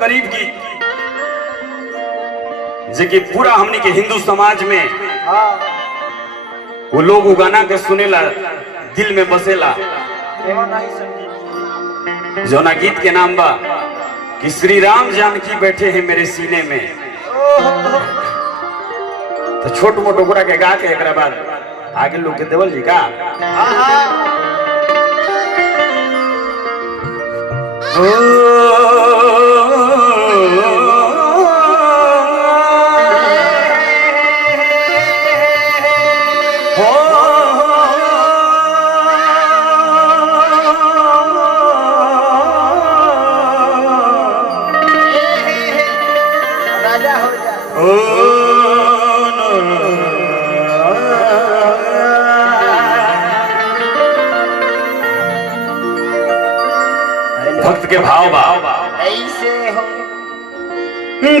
करीब की जे पूरा हमनी के हिंदू समाज में वो लोग वो गाना के सुनेला, दिल में बसेला। जौना गीत के नाम बा कि श्री राम जानकी बैठे हैं मेरे सीने में। तो छोट मोट ओकरा के गा के एकरा बाद आगे लोग के देवल जी का भक्त के भाव ऐसे हो।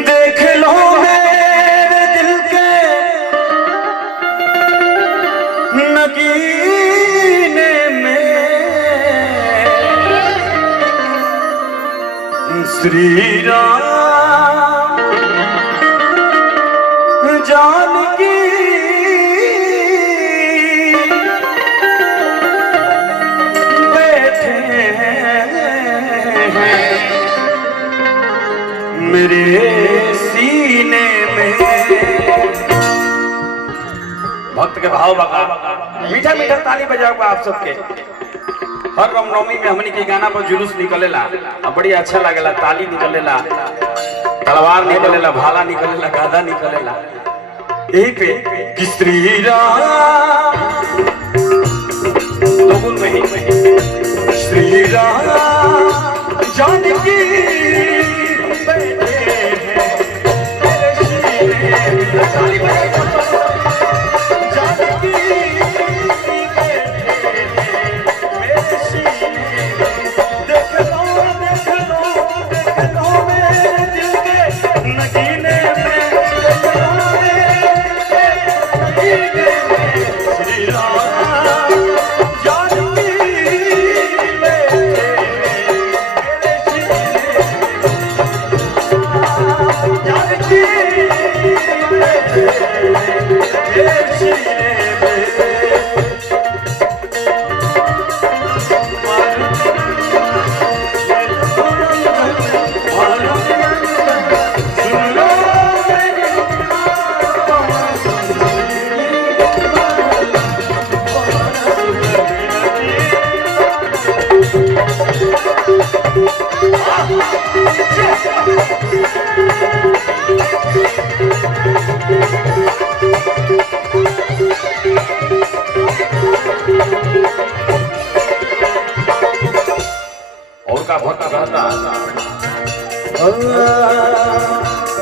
देख लो मेरे दिल के नगीने में श्री राम जानकी मेरे सीने में। भक्त के भाव बका मीठा मीठा ताली बजाओ आप सबके। हर रामनवमी में हमनी के गाना पर जुलूस निकलेला, बड़ी अच्छा लगेला। ताली निकलेला, तलवार निकलेला, भाला निकलेला, गादा निकलेला। यही पे कि श्री राम लोगों में ही श्री राम जानकी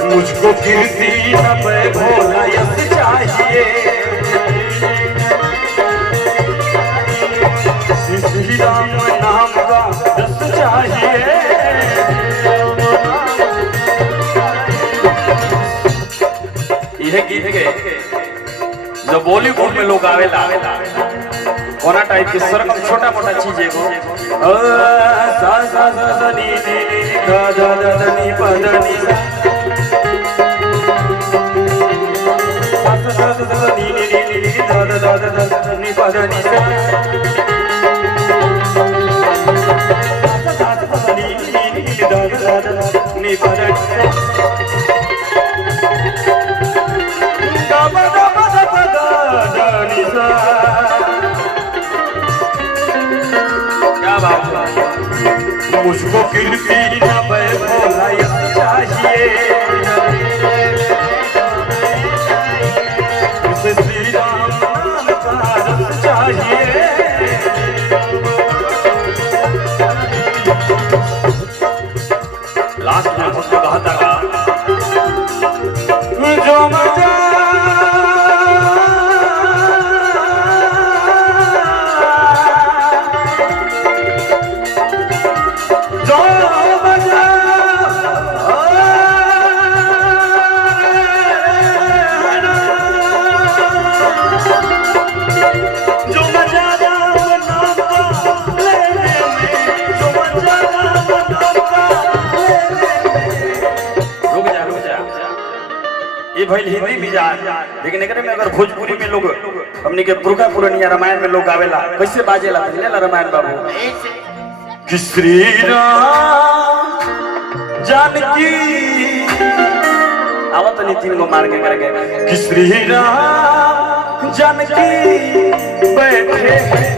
मुझको कीर्ति न पे भोला यश चाहिए। श्री राम नाम का यश चाहिए। यह गीत के जो बॉलीवुड में लोग आवेला कोना टाइप के सरकम छोटा मोटा चीज है वो सा सा सा नी नी नी गा गा गा नी पा दा नी सा सा सा सा नी नी नी नी गा गा गा गा नी पा दा नी सा सा सा सा नी नी नी गा गा गा नी पा दा नी सा गा गा गा गा गा नी सा। मुझको कीर्ति न पे भोला यश चाहिए। उसे श्री राम नाम का रस चाहिए। लास्ट में भक्त कहता था जो मजा ये भइल हिंदी मिजाज, लेकिन एकरे में अगर भोजपुरी में लोग हमनी के पुरखा पुरानिया रामायण में लोग गावेला कैसे बाजेला लेला रामायण बाबू कि श्री राम जानकी आवत नहीं तीन गो मार के करके कि श्री राम जानकी बैठे